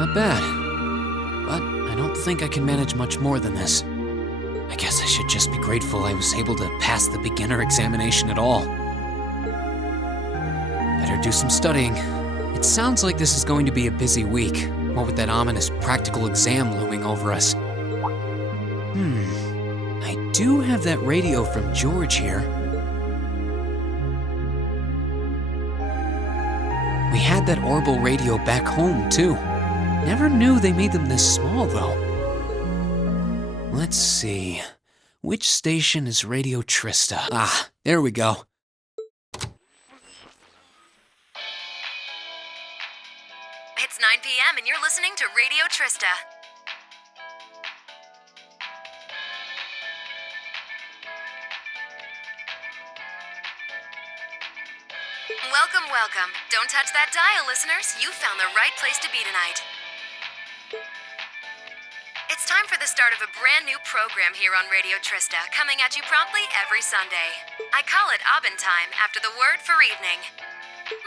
Not bad. But I don't think I can manage much more than this. I guess I should just be grateful I was able to pass the beginner examination at all. Better do some studying. It sounds like this is going to be a busy week, what with that ominous practical exam looming over us. I do have that radio from George here. We had that orbital radio back home, too. Never knew they made them this small, though. Let's see. Which station is Radio Trista? Ah, there we go. It's 9 p.m. and you're listening to Radio Trista. Welcome, welcome. Don't touch that dial, listeners. You found the right place to be tonight. It's time for the start of a brand new program here on Radio Trista, coming at you promptly every Sunday. I call it Abend Time, after the word for evening.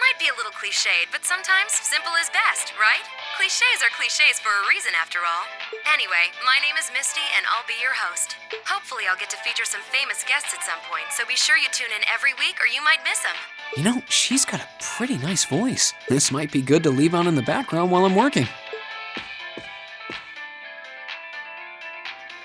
Might be a little cliched, but sometimes simple is best, right? Clichés are clichés for a reason, after all. Anyway, my name is Misty, and I'll be your host. Hopefully I'll get to feature some famous guests at some point, so be sure you tune in every week or you might miss them. You know, she's got a pretty nice voice. This might be good to leave on in the background while I'm working.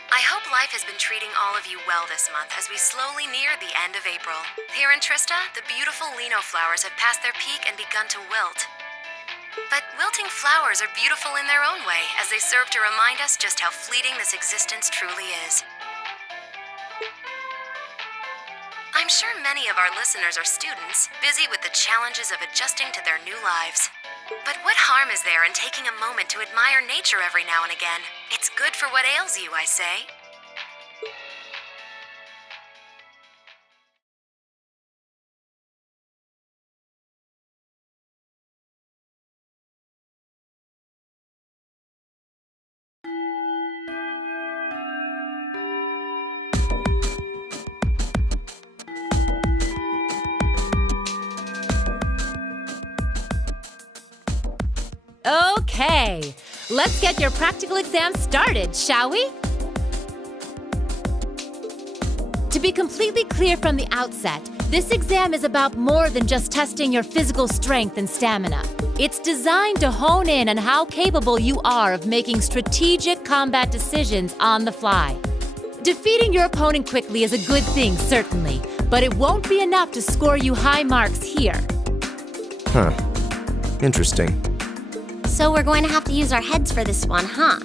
I hope life has been treating all of you well this month as we slowly near the end of April. Here in Trista, the beautiful lino flowers have passed their peak and begun to wilt. But wilting flowers are beautiful in their own way, as they serve to remind us just how fleeting this existence truly is. I'm sure many of our listeners are students, busy with the challenges of adjusting to their new lives. But what harm is there in taking a moment to admire nature every now and again? It's good for what ails you, I say. Okay, let's get your practical exam started, shall we? To be completely clear from the outset, this exam is about more than just testing your physical strength and stamina. It's designed to hone in on how capable you are of making strategic combat decisions on the fly. Defeating your opponent quickly is a good thing, certainly, but it won't be enough to score you high marks here. Huh. Interesting. So we're going to have to use our heads for this one, huh?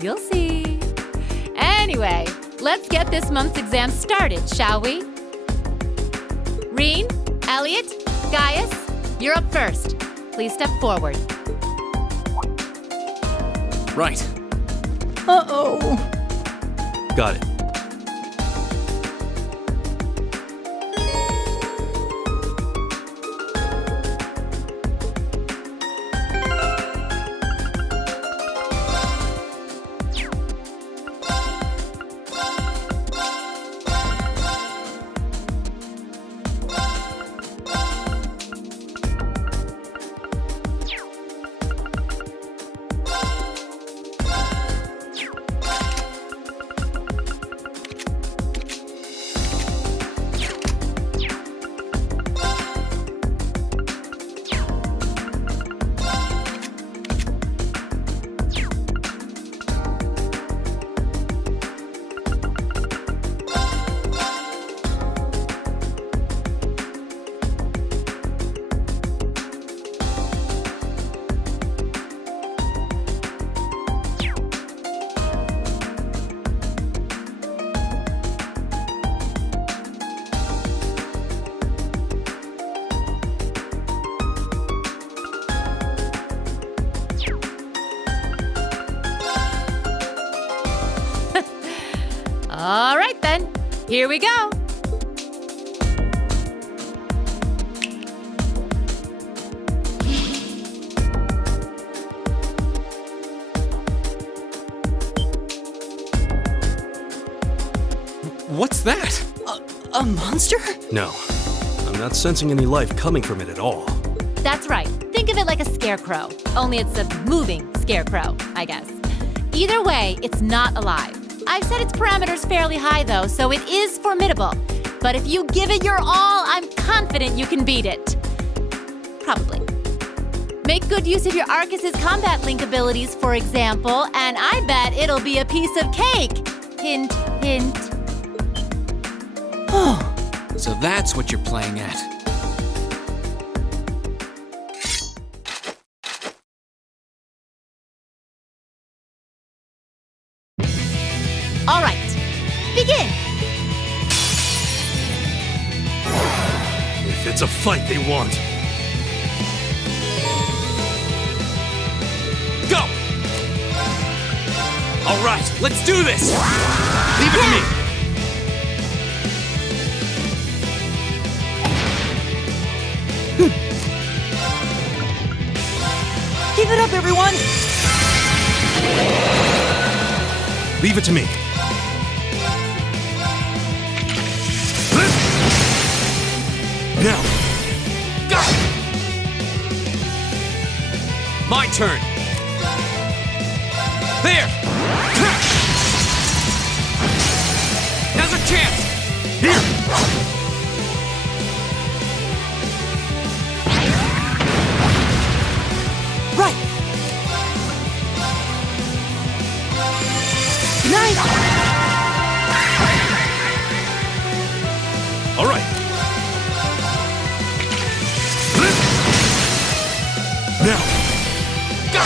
You'll see. Anyway, let's get this month's exam started, shall we? Reen, Elliot, Gaius, you're up first. Please step forward. Right. Uh-oh. Got it. All right then, here we go. What's that? A monster? No, I'm not sensing any life coming from it at all. That's right. Think Think of it like a scarecrow, only it's a moving scarecrow, I guess. Either way, it's not alive. I've set its parameters fairly high though, so it is formidable. But if you give it your all, I'm confident you can beat it. Probably. Make good use of your Arcus's combat link abilities, for example, and I bet it'll be a piece of cake. Hint, hint. So that's what you're playing at. All right, begin. If it's a fight they want. Go! All right, let's do this! Leave it to me! Keep it up, everyone! Leave it to me. Now! Go! My turn! There! Now's our chance! Here! Right! Nice! All right. Now! Go!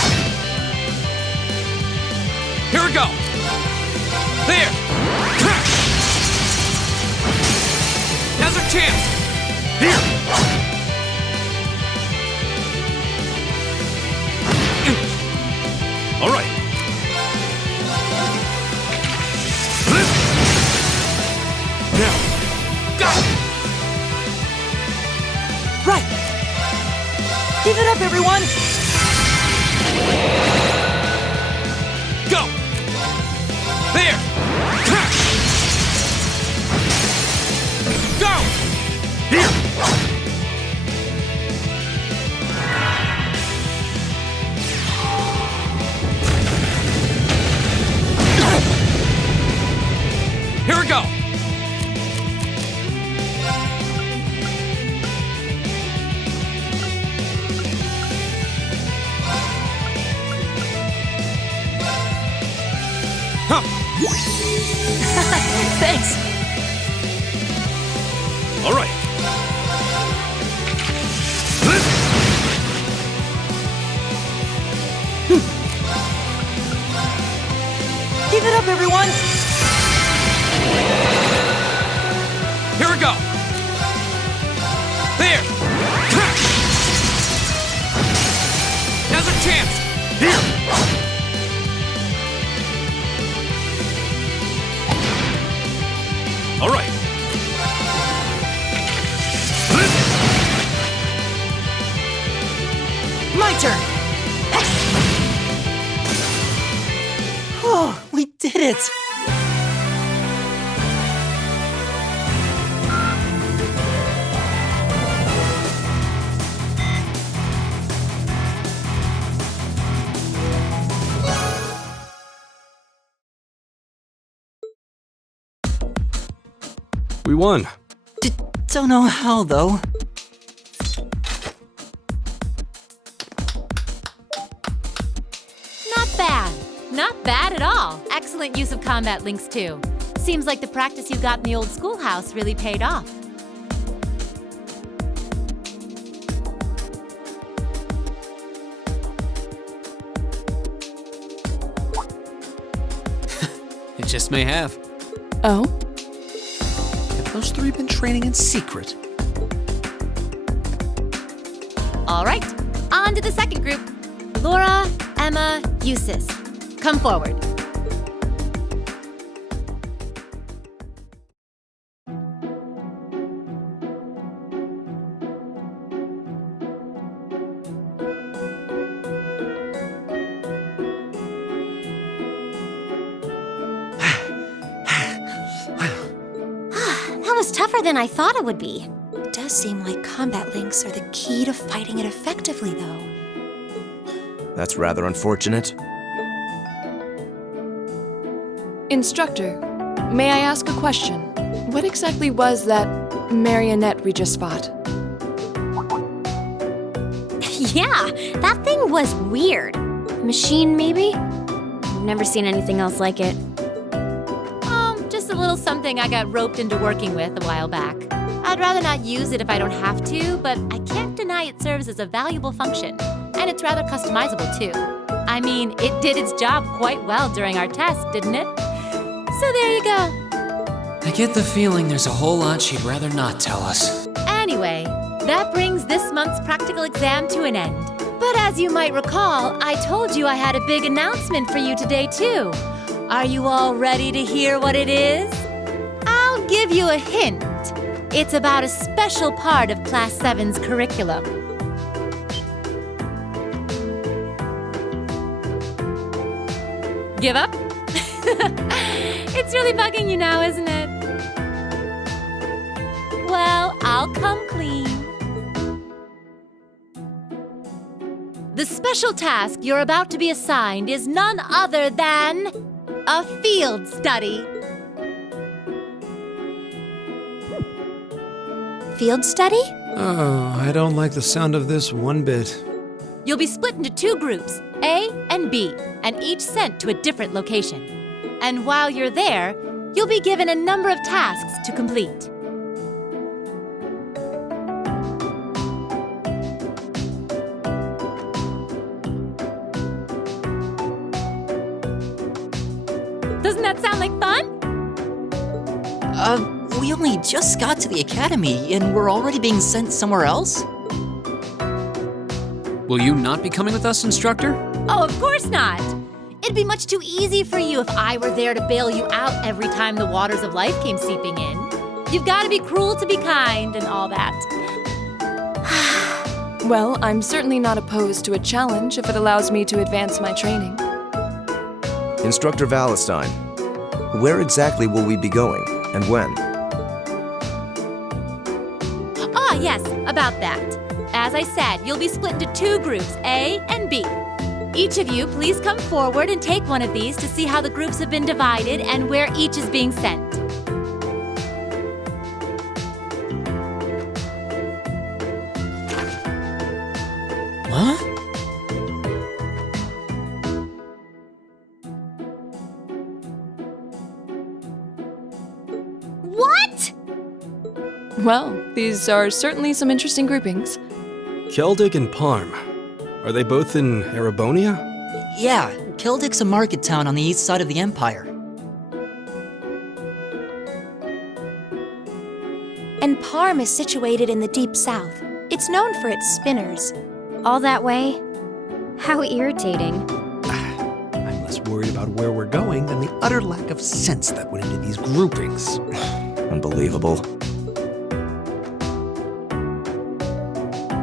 Here we go! There! Now's our chance! Here! All right. Now! Go! Right! Keep it up, everyone! Go! There! Go! Here! Here we go! Huh! Thanks! All right. Keep it up, everyone! Here we go! There! Now's our chance! Here! All right. My turn! Oh, we did it! We won. Don't know how, though. Not bad. Not bad at all. Excellent use of combat links, too. Seems like the practice you got in the old schoolhouse really paid off. It just may have. Oh? Have those three been training in secret? All right, on to the second group. Laura, Emma, Eustace. Come forward. That was tougher than I thought it would be. does seem like combat links are the key to fighting it effectively, though. That's rather unfortunate. Instructor, may I ask a question? What exactly was that marionette we just fought? Yeah, that thing was weird. Machine, maybe? I've never seen anything else like it. Just a little something I got roped into working with a while back. I'd rather not use it if I don't have to, but I can't deny it serves as a valuable function. And it's rather customizable, too. I mean, it did its job quite well during our test, didn't it? So there you go. I get the feeling there's a whole lot she'd rather not tell us. Anyway, that brings this month's practical exam to an end. But as you might recall, I told you I had a big announcement for you today, too. Are you all ready to hear what it is? I'll give you a hint. It's about a special part of Class 7's curriculum. Give up? It's really bugging you now, isn't it? Well, I'll come clean. The special task you're about to be assigned is none other than a field study. Field study? Oh, I don't like the sound of this one bit. You'll be split into two groups, A and B, and each sent to a different location. And while you're there, you'll be given a number of tasks to complete. Doesn't that sound like fun? We only just got to the academy, and we're already being sent somewhere else? Will you not be coming with us, instructor? Oh, of course not. It'd be much too easy for you if I were there to bail you out every time the waters of life came seeping in. You've got to be cruel to be kind and all that. Well, I'm certainly not opposed to a challenge if it allows me to advance my training. Instructor Valentine, where exactly will we be going, and when? Ah, yes, about that. As I said, you'll be split into two groups, A and B. Each of you, please come forward and take one of these to see how the groups have been divided and where each is being sent. Huh? What? Well, these are certainly some interesting groupings. Keldic and Parm. Are they both in Erebonia? Yeah, Keldic's a market town on the east side of the Empire. And Parm is situated in the deep south. It's known for its spinners. All that way? How irritating. I'm less worried about where we're going than the utter lack of sense that went into these groupings. Unbelievable.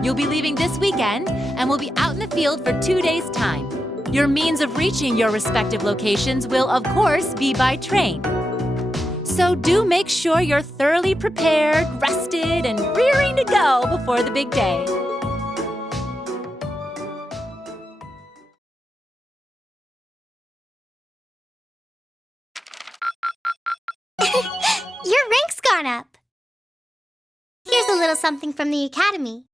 You'll be leaving this weekend and will be out in the field for 2 days' time. Your means of reaching your respective locations will, of course, be by train. So do make sure you're thoroughly prepared, rested, and rearing to go before the big day. Your rank's gone up. Here's a little something from the academy.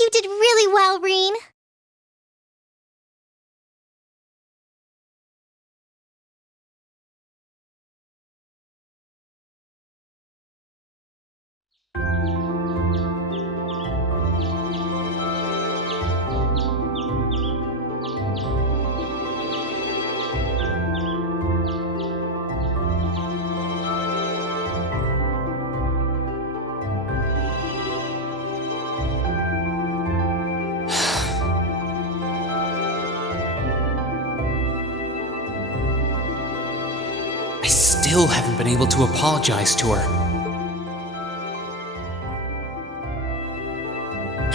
You did really well, Reen. still haven't been able to apologize to her.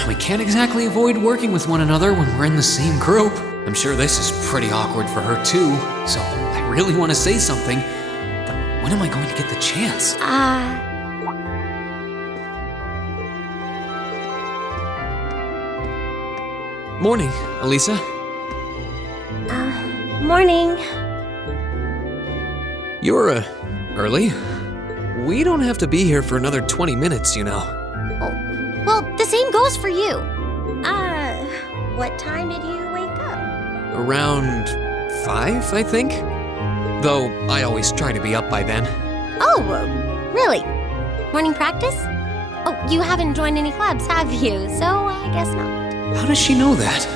We can't exactly avoid working with one another when we're in the same group. I'm sure this is pretty awkward for her too, so I really want to say something, but when am I going to get the chance? Morning, Elisa. Morning. You're, early? We don't have to be here for another 20 minutes, you know. Well, the same goes for you. What time did you wake up? Around 5, I think? Though I always try to be up by then. Oh, really? Morning practice? Oh, you haven't joined any clubs, have you? So I guess not. How does she know that?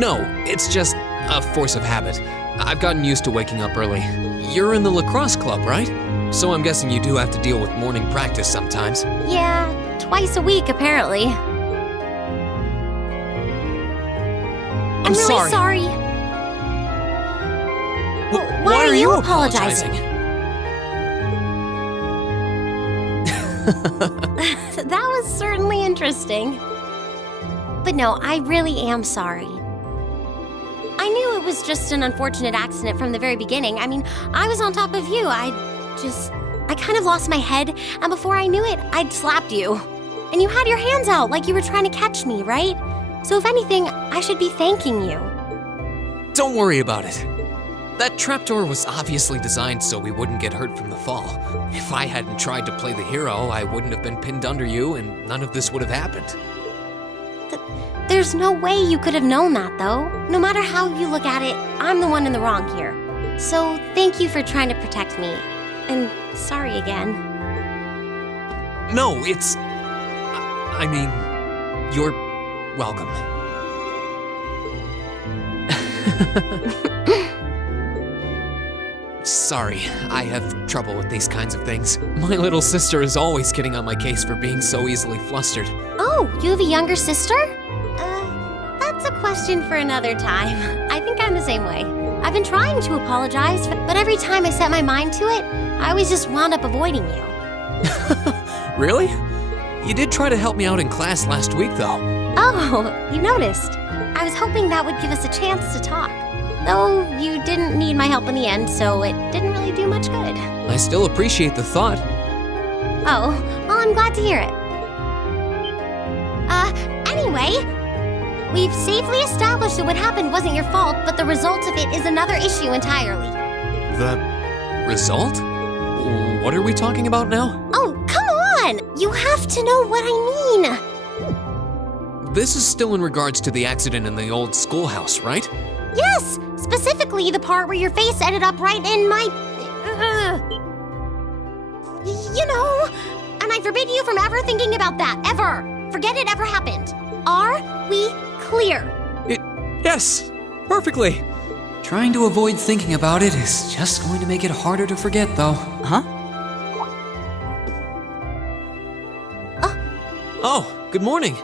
No, it's just a force of habit. I've gotten used to waking up early. You're in the lacrosse club, right? So I'm guessing you do have to deal with morning practice sometimes. Yeah, twice a week, apparently. I'm really sorry. Why are you apologizing? That was certainly interesting. But no, I really am sorry. I knew it was just an unfortunate accident from the very beginning. I mean, I was on top of you. I kind of lost my head, and before I knew it, I'd slapped you. And you had your hands out like you were trying to catch me, right? So if anything, I should be thanking you. Don't worry about it. That trapdoor was obviously designed so we wouldn't get hurt from the fall. If I hadn't tried to play the hero, I wouldn't have been pinned under you, and none of this would have happened. There's no way you could have known that, though. No matter how you look at it, I'm the one in the wrong here. So thank you for trying to protect me. And sorry again. No, it's... I mean, you're welcome. Sorry, I have trouble with these kinds of things. My little sister is always getting on my case for being so easily flustered. Oh, you have a younger sister? That's a question for another time. I think I'm the same way. I've been trying to apologize, but every time I set my mind to it, I always just wound up avoiding you. Really? You did try to help me out in class last week, though. Oh, you noticed. I was hoping that would give us a chance to talk. Though you didn't need my help in the end, so it didn't really do much good. I still appreciate the thought. Oh, well, I'm glad to hear it. Anyway, we've safely established that what happened wasn't your fault, but the result of it is another issue entirely. The result? What are we talking about now? Oh, come on! You have to know what I mean. This is still in regards to the accident in the old schoolhouse, right? Yes! Specifically the part where your face ended up right in my... you know... And I forbid you from ever thinking about that, ever! Forget it ever happened. Are we clear? Yes, perfectly. Trying to avoid thinking about it is just going to make it harder to forget, though. Huh? Oh, good morning.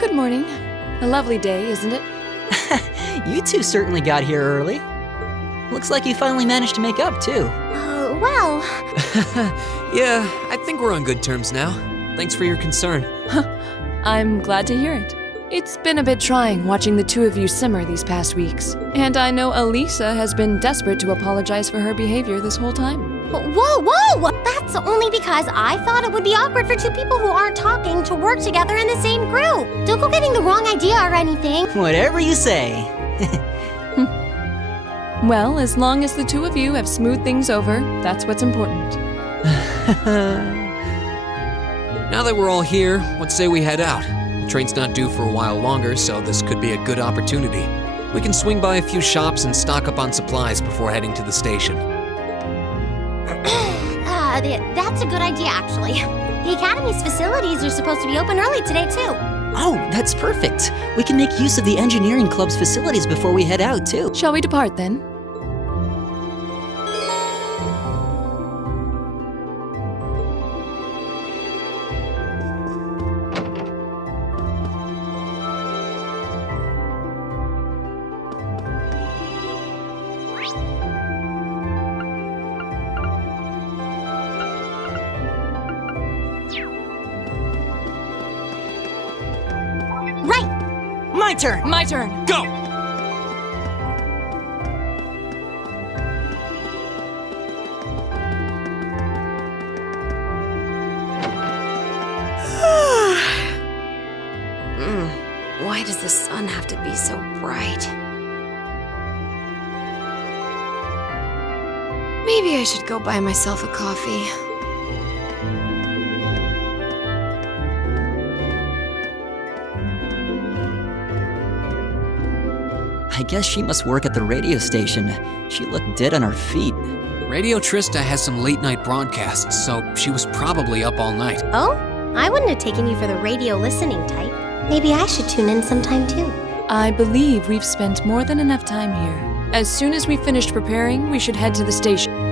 Good morning. A lovely day, isn't it? You two certainly got here early. Looks like you finally managed to make up, too. Well... Yeah, I think we're on good terms now. Thanks for your concern. I'm glad to hear it. It's been a bit trying watching the two of you simmer these past weeks. And I know Elisa has been desperate to apologize for her behavior this whole time. Whoa! That's only because I thought it would be awkward for two people who aren't talking to work together in the same group. Don't go getting the wrong idea or anything. Whatever you say. Well, as long as the two of you have smoothed things over, that's what's important. Now that we're all here, let's say we head out. The train's not due for a while longer, so this could be a good opportunity. We can swing by a few shops and stock up on supplies before heading to the station. That's a good idea, actually. The Academy's facilities are supposed to be open early today, too. Oh, that's perfect. We can make use of the engineering club's facilities before we head out, too. Shall we depart, then? my turn. My turn. Go! Why does the sun have to be so bright? Maybe I should go buy myself a coffee. I guess she must work at the radio station. She looked dead on her feet. Radio Trista has some late-night broadcasts, so she was probably up all night. Oh? I wouldn't have taken you for the radio listening type. Maybe I should tune in sometime too. I believe we've spent more than enough time here. As soon as we finished preparing, we should head to the station.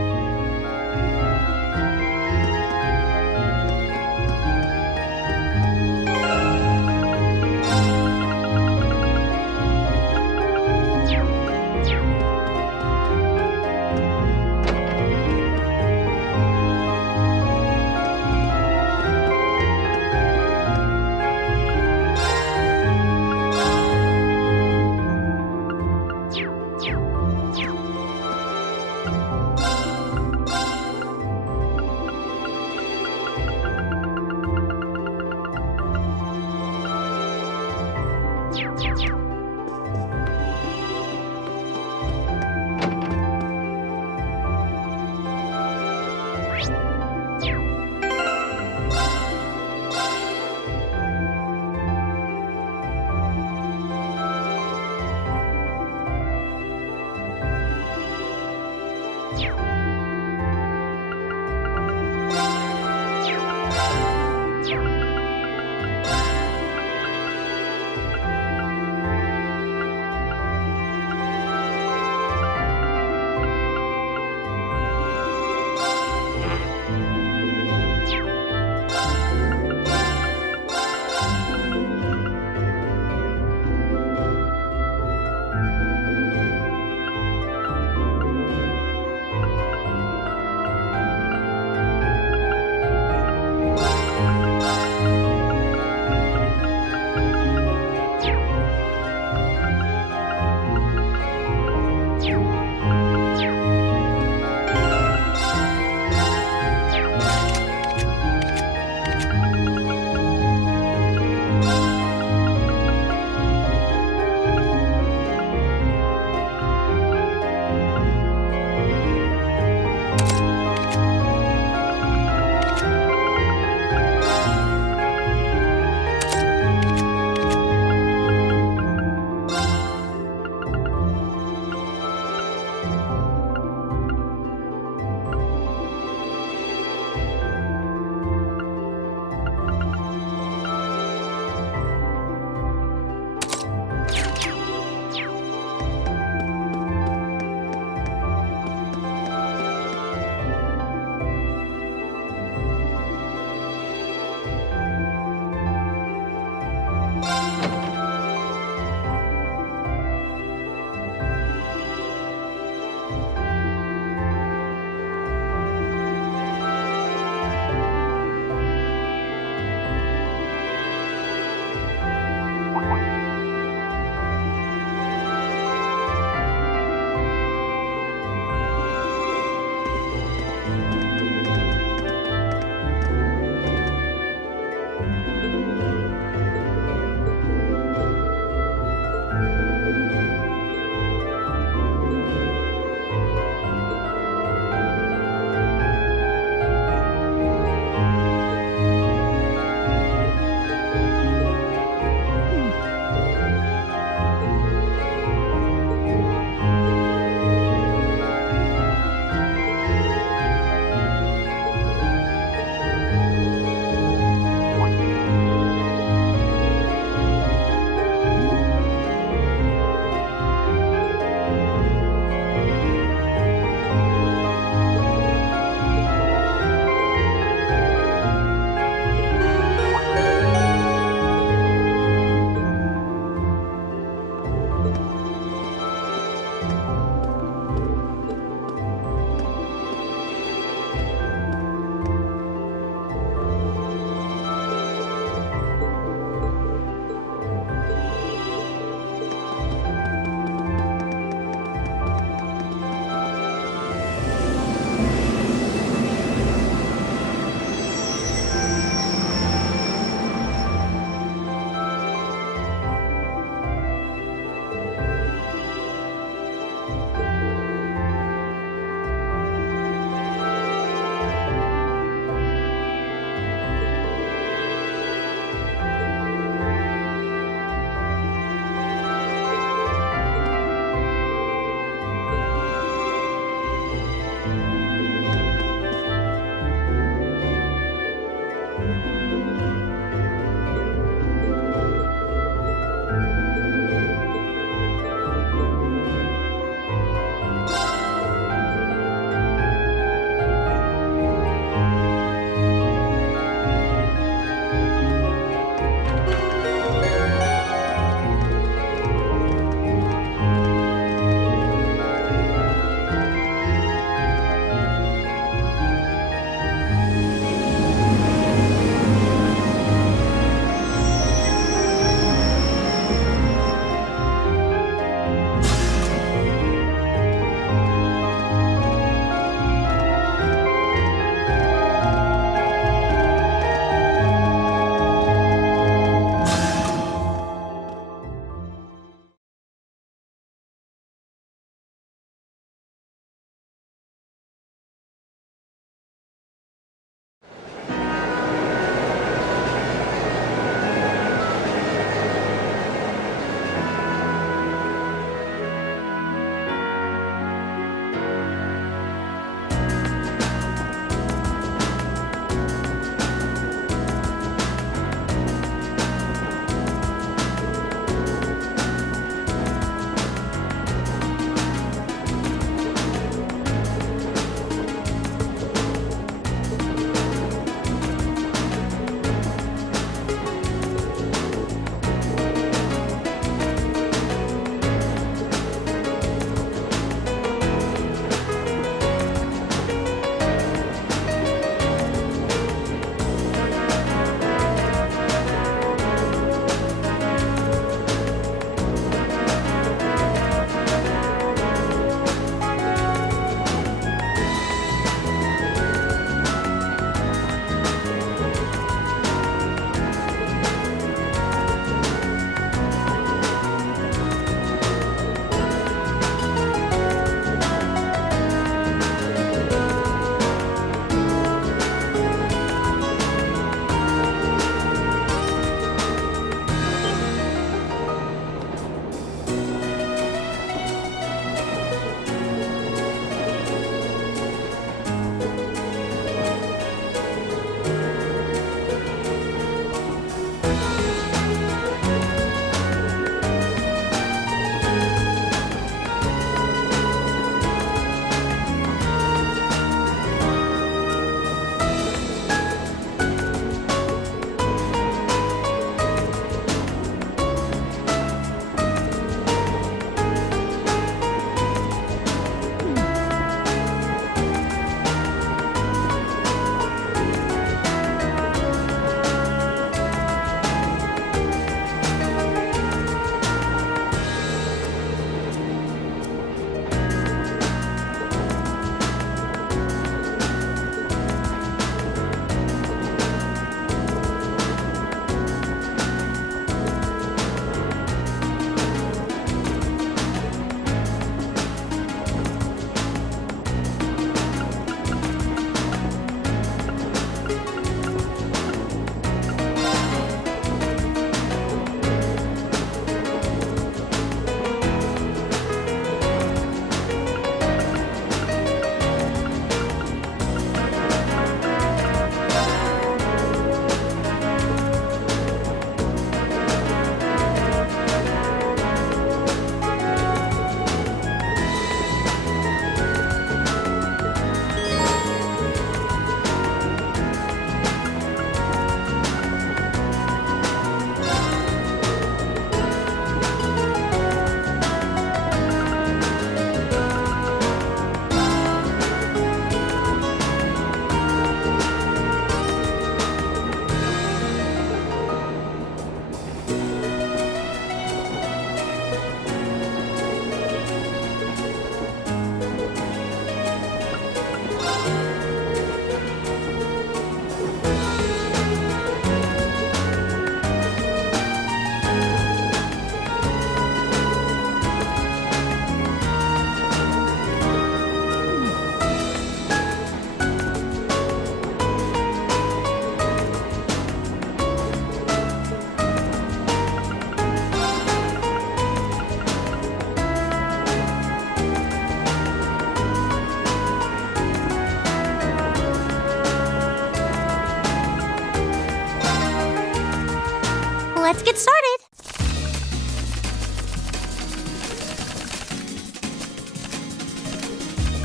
Let's get started.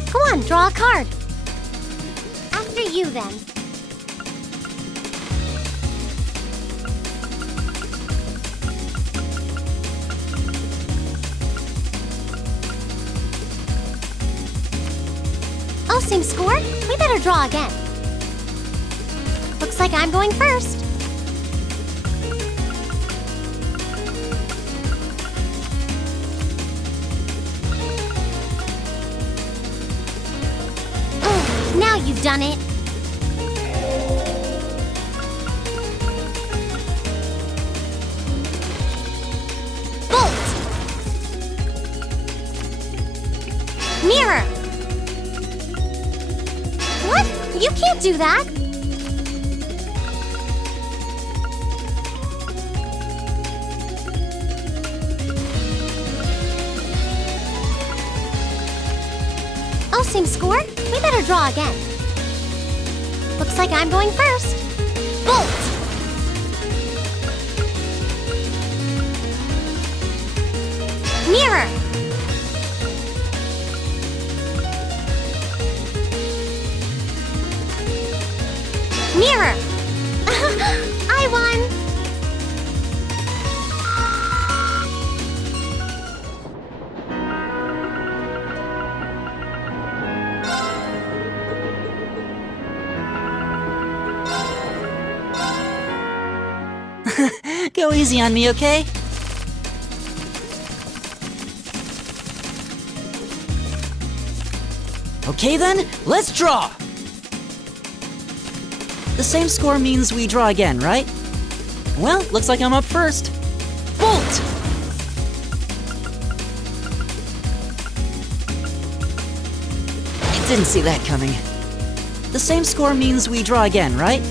Come on, draw a card. After you, then. Oh, same score? We better draw again. Looks like I'm going first. Now you've done it. Bolt. Mirror. What? You can't do that. Oh, same score? We better draw again. Looks like I'm going first. Bolt! Mirror! Mirror! I won! Go easy on me, okay? Okay then, let's draw! The same score means we draw again, right? Well, looks like I'm up first. Bolt! I didn't see that coming. The same score means we draw again, right?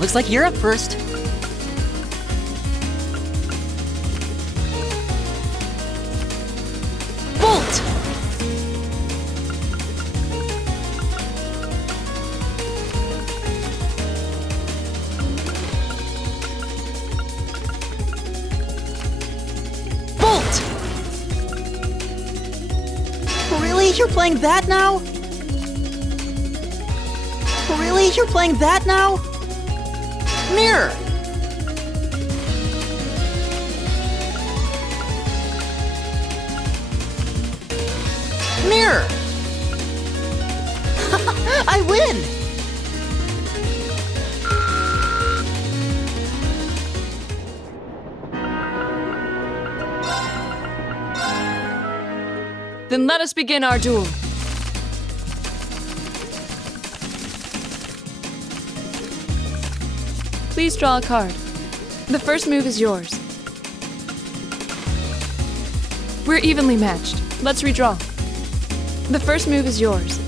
Looks like you're up first. Bolt! Bolt! Really? You're playing that now? Really? You're playing that now? Mirror! Mirror! I win! Then let us begin our duel. Please draw a card. The first move is yours. We're evenly matched. Let's redraw. The first move is yours.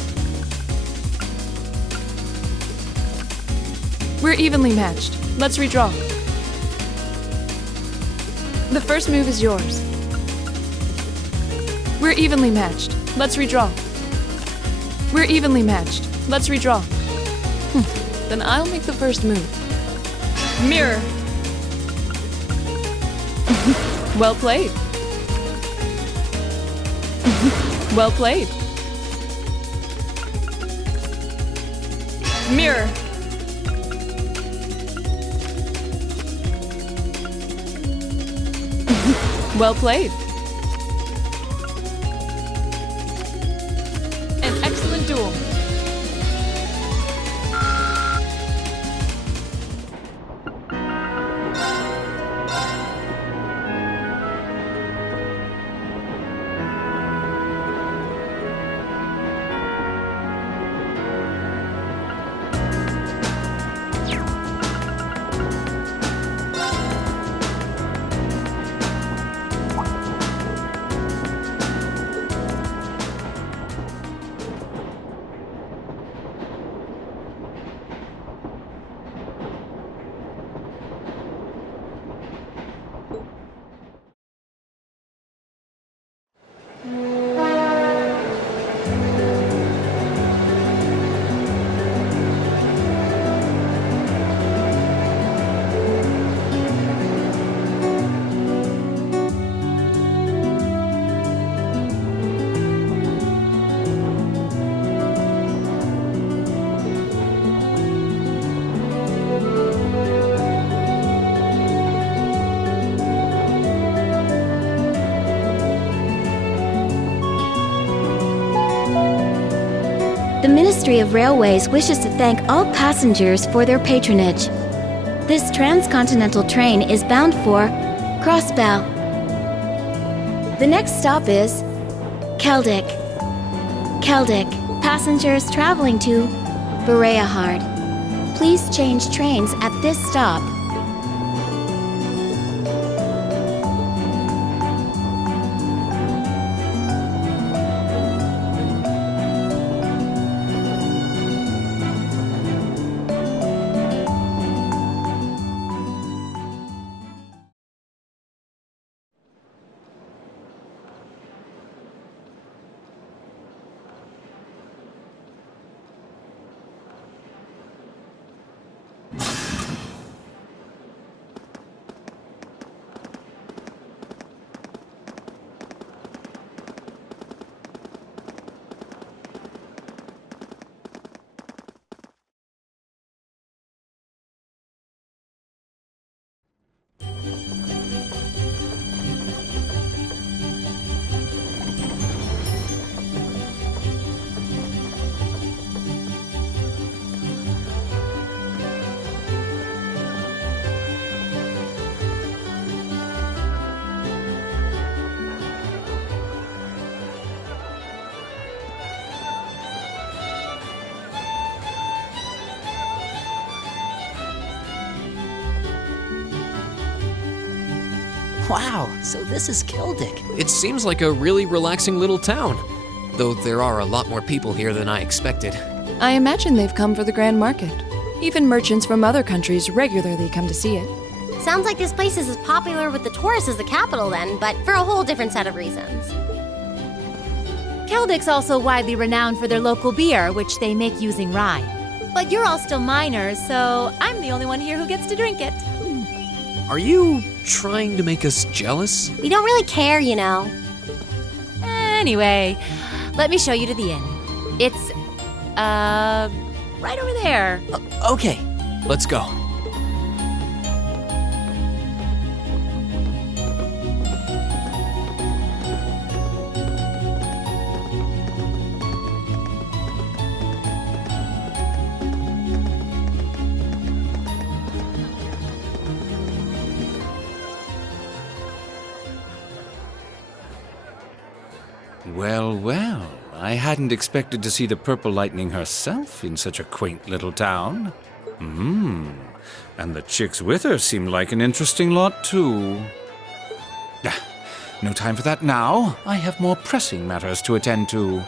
We're evenly matched. Let's redraw. The first move is yours. We're evenly matched. Let's redraw. We're evenly matched. Let's redraw. Then I'll make the first move. Mirror. Well played. Well played. Mirror. Well played. An excellent duel. Ministry of Railways wishes to thank all passengers for their patronage. This transcontinental train is bound for Crossbell. The next stop is Keldick. Keldick. Passengers traveling to Bereahard. Please change trains at this stop. Wow, so this is Keldick. It seems like a really relaxing little town, though there are a lot more people here than I expected. I imagine they've come for the Grand Market. Even merchants from other countries regularly come to see it. Sounds like this place is as popular with the tourists as the capital then, but for a whole different set of reasons. Keldick's also widely renowned for their local beer, which they make using rye. But you're all still minors, so I'm the only one here who gets to drink it. Are you trying to make us jealous? We don't really care, you know. Anyway, let me show you to the inn. It's, right over there. Okay. Let's go. Well, well, I hadn't expected to see the Purple Lightning herself in such a quaint little town. And the chicks with her seemed like an interesting lot, too. No time for that now. I have more pressing matters to attend to.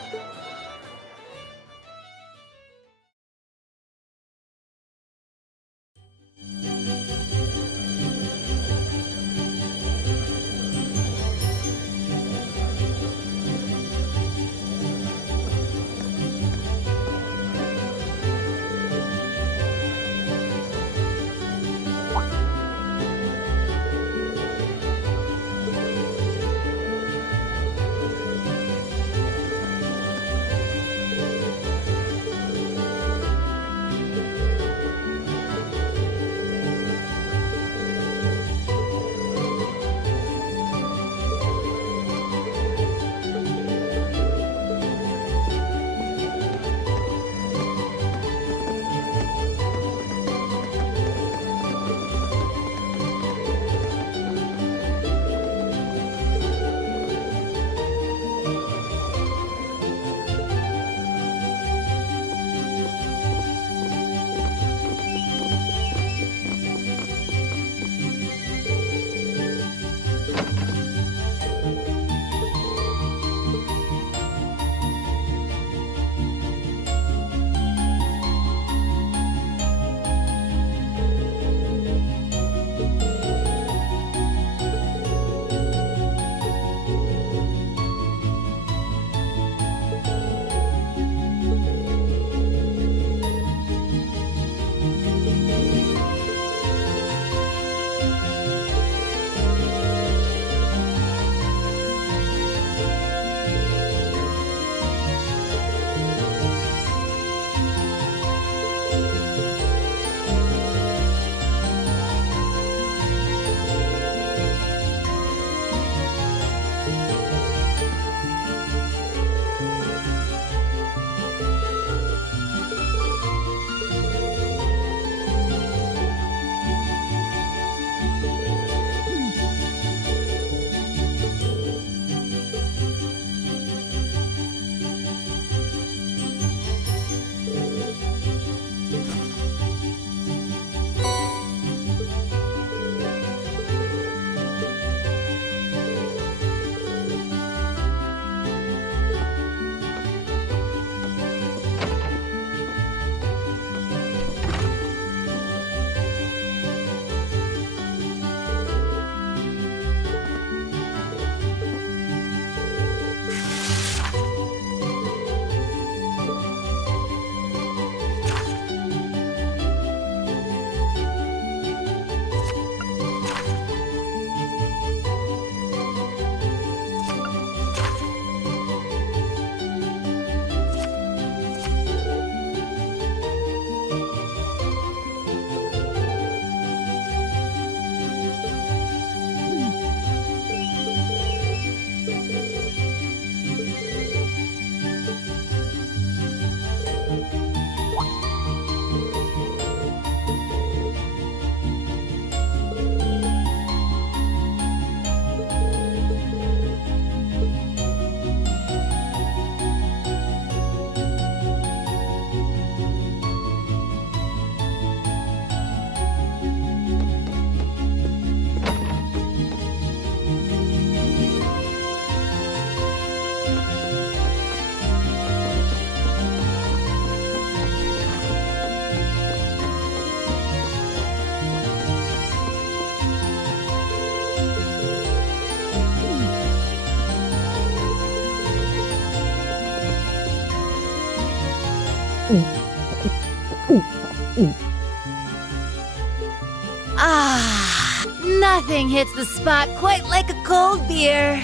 Ah, nothing hits the spot quite like a cold beer.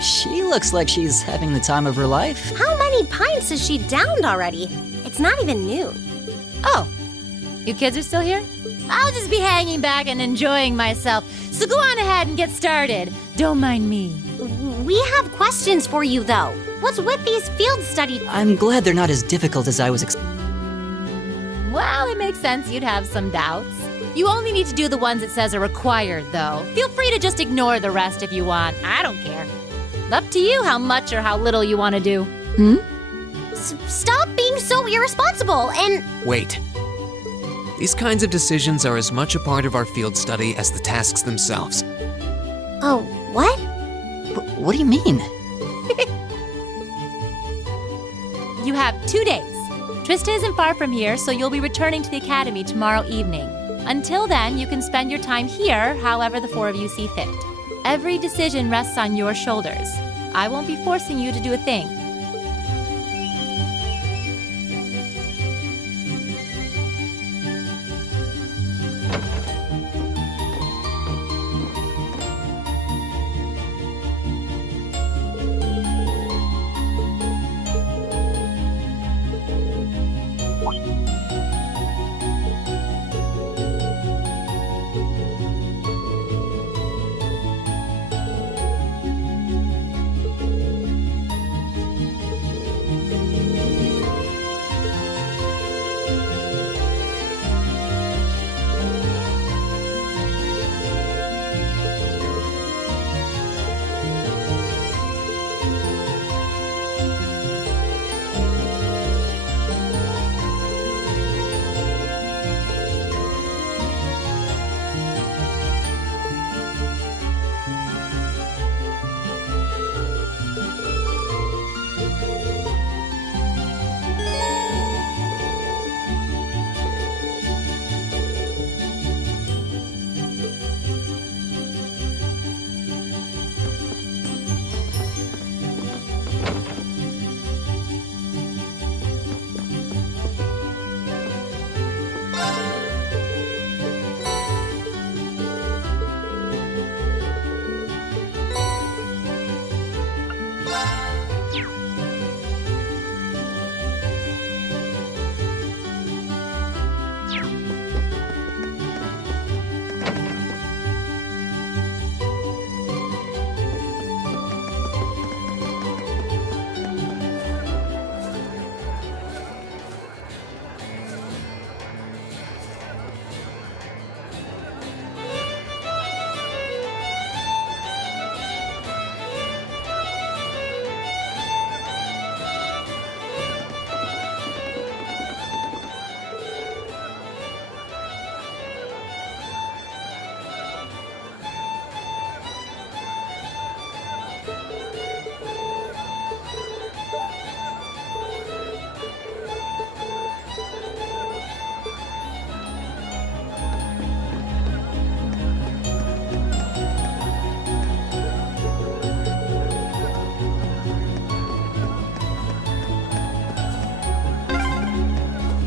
She looks like she's having the time of her life. How many pints has she downed already? It's not even noon. Oh, you kids are still here? I'll just be hanging back and enjoying myself. So go on ahead and get started. Don't mind me. We have questions for you, though. What's with these field studies? I'm glad they're not as difficult as I was Well, it makes sense you'd have some doubts. You only need to do the ones it says are required, though. Feel free to just ignore the rest if you want. I don't care. Up to you how much or how little you want to do. Stop being so irresponsible and... Wait. These kinds of decisions are as much a part of our field study as the tasks themselves. Oh, what? What do you mean? You have 2 days. Trista isn't far from here, so you'll be returning to the academy tomorrow evening. Until then, you can spend your time here however the four of you see fit. Every decision rests on your shoulders. I won't be forcing you to do a thing.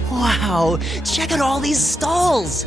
Wow, check out all these stalls!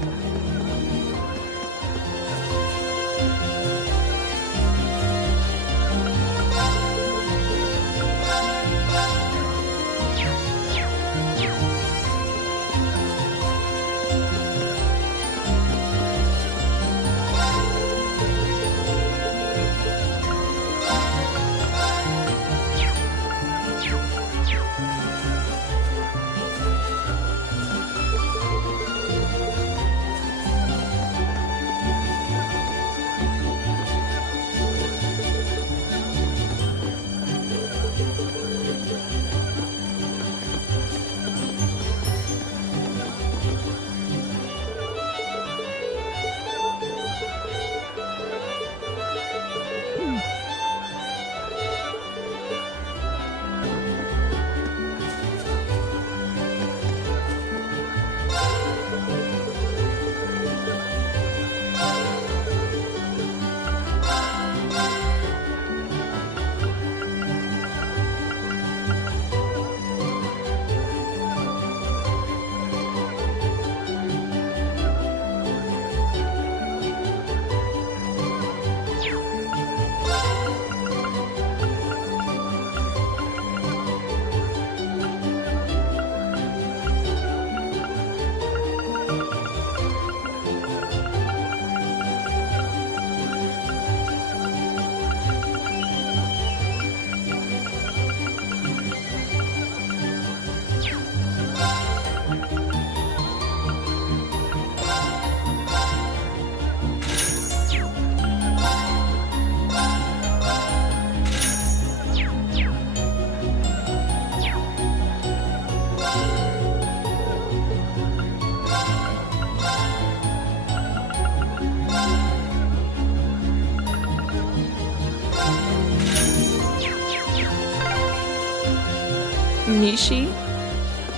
Mishi?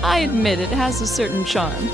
I admit it has a certain charm.